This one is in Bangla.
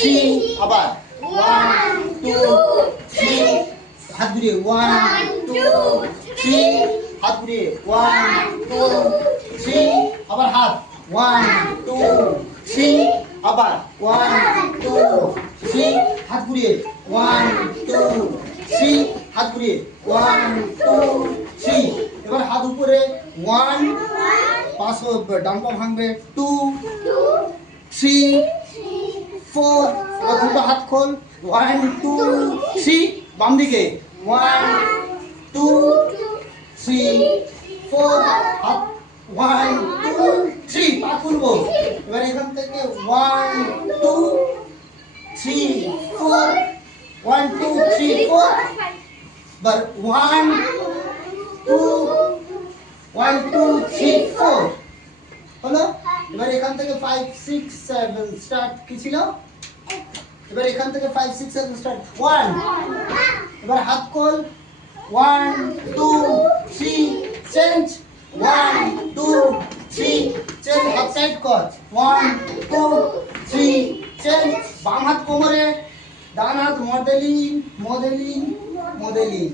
থ্রি আবার 1 2 3 হাত ঘুরিয়ে 1 2 3 হাত ঘুরিয়ে 1 2 3 আবার হাত 1 2 3 আবার 1 2 3 হাত ঘুরিয়ে 1 2 3 হাত ঘুরিয়ে 1 2 3 এবার হাত উপরে 1 পাঁচ ডান পা ভাঙবে 2 3 4 এবার দুটো হাত খোল 1 2 3 বাম দিকে 1 2 3 4 হাত 1 2 3 পা খুলবো এবার এখান থেকে 1 2 3 4 1 2 3 4 এবার 1 2 1 2 3 4 হলো এবার এখান থেকে 5 6 7 স্টার্ট কি ছিল এবার এখান থেকে 5 6 7 স্টার্ট 1 এবার হাত খোল 1 2 3 চেঞ্জ 1 2 3 চেঞ্জ হাত সাইড কর 1 2 3 চেঞ্জ বাম হাত কোমরে ডান হাত মডেলিং মডেলিং মডেলিং